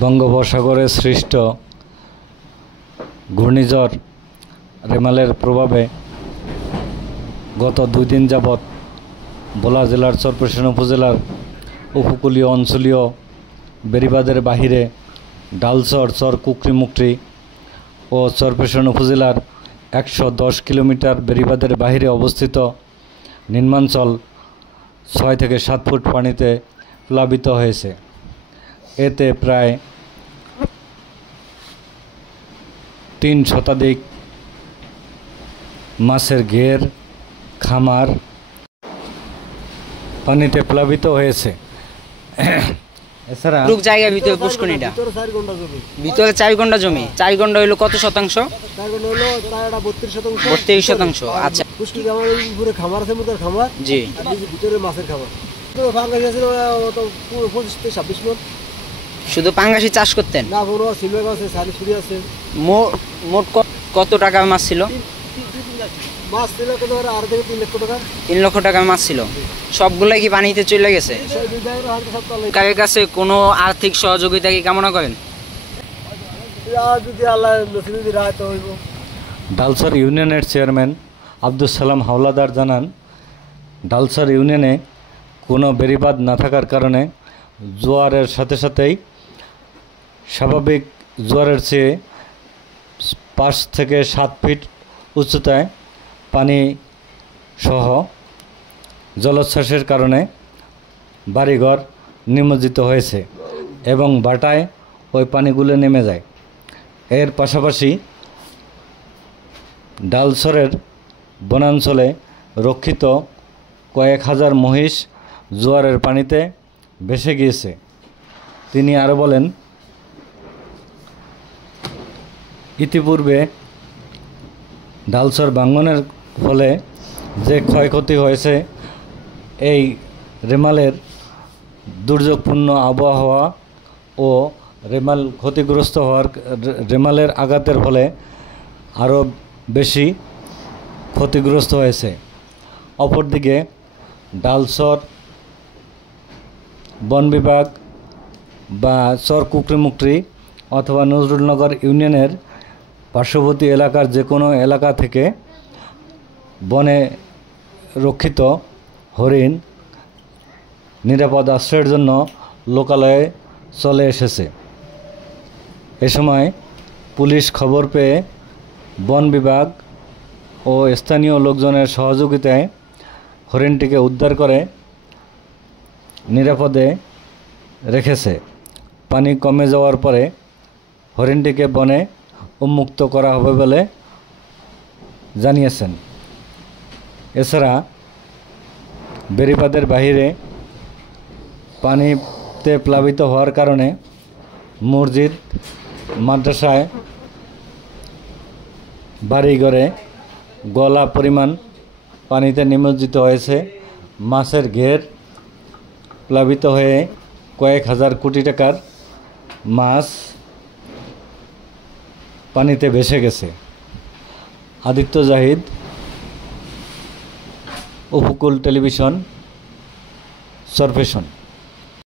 বঙ্গোপসাগরে সৃষ্ট ঘূর্ণিঝড় রেমালের প্রভাবে গত 2 দিন যাবৎ ভোলা জেলার চরফ্যাশন উপজেলার উপকূলীয় অঞ্চলীয় বেড়িবাঁধের বাহিরে ডালচর, চর কুকরিমুকরি ও চরফ্যাশন উপজেলার 110 কিলোমিটার বেড়িবাঁধের বাহিরে অবস্থিত নিম্নাঞ্চল 6 থেকে 7 ফুট পানিতে প্লাবিত হয়েছে। এতে প্রায় 3 শতাধিক মাছের ঘের, খামার পানিতে প্লাবিত হয়েছে। এছাড়া জায়গার ভিতরে পুষ্করিণীটা ভিতরে 4 ঘন্টা জমি। 4 ঘন্টা হইলো কত শতাংশ? 4 ঘন্টা হলো 32%। 32%। আচ্ছা, পুষ্করিণী আমার পুরো খামার আছে, মুরগির খামার। জি, ভিতরে মাছের খামার। তো পাঙ্গাসি আছে তো 25 থেকে 26 মণ। শুধু পাঙ্গাসি চাষ করতেন? না, বড় সিলভার আছে, সারিসুরি আছে। মোট কত টাকা মাছ ছিল? মাছ ছিল কত, আর থেকে 3 লক্ষ টাকা। 3 লক্ষ টাকা মাছ ছিল। সবগুলাই কি পানিতে চলে গেছে? কার কাছে কোনো আর্থিক সহযোগিতা কি কামনা করেন? যদি আল্লাহ নসিবে রায় তো হইব। ডালচর ইউনিয়নের চেয়ারম্যান আব্দুল সালাম হাওলাদার জানান, ডালচর ইউনিয়নে কোনো বেড়িবাঁধ না থাকার কারণে জোয়ারের সাথে সাথেই স্বাভাবিক জোয়ারের চেয়ে 5 থেকে 7 ফিট উচ্চতায় পানি সহ জলোচ্ছ্বাসের কারণে বাড়িঘর নিমজ্জিত হয়েছে এবং বাটায় ওই পানিগুলো নেমে যায়। এর পাশাপাশি ডালচরের বনাঞ্চলে রক্ষিত কয়েক হাজার মহিষ জোয়ারের পানিতে ভেসে গিয়েছে। তিনি আরও বলেন, ইতিপূর্বে ডালচর ভাঙনের ফলে যে ক্ষয়ক্ষতি হয়েছে, এই রেমালের দুর্যোগপূর্ণ আবহাওয়া ও রেমালের আঘাতের ফলে আরও বেশি ক্ষতিগ্রস্ত হয়েছে। অপরদিকে ডালচর বন বিভাগ বা চর কুকরিমুকরি অথবা নজরুলনগর ইউনিয়নের পার্শ্ববর্তী এলাকার যে কোনো এলাকা থেকে বনে রক্ষিত হরিণ নিরাপদ আশ্রয়ের জন্য লোকালয়ে চলে এসেছে। এ সময় পুলিশ খবর পেয়ে বন বিভাগ ও স্থানীয় লোকজনের সহযোগিতায় হরিণটিকে উদ্ধার করে নিরাপদে রেখেছে। পানি কমে যাওয়ার পরে হরিণটিকে বনে উন্মুক্ত করা হবে বলে জানিয়েছেন। এছাড়া বেড়িবাঁধের বাহিরে পানিতে প্লাবিত হওয়ার কারণে মসজিদ, মাদ্রাসায়, বাড়িঘরে গলা পরিমাণ পানিতে নিমজ্জিত হয়েছে। মাছের ঘের প্লাবিত হয়ে কয়েক হাজার কোটি টাকার মাছ পানিতে ভেসে গেছে। আদিত্য জাহিদ, উপকূল টেলিভিশন, চরফ্যাশন।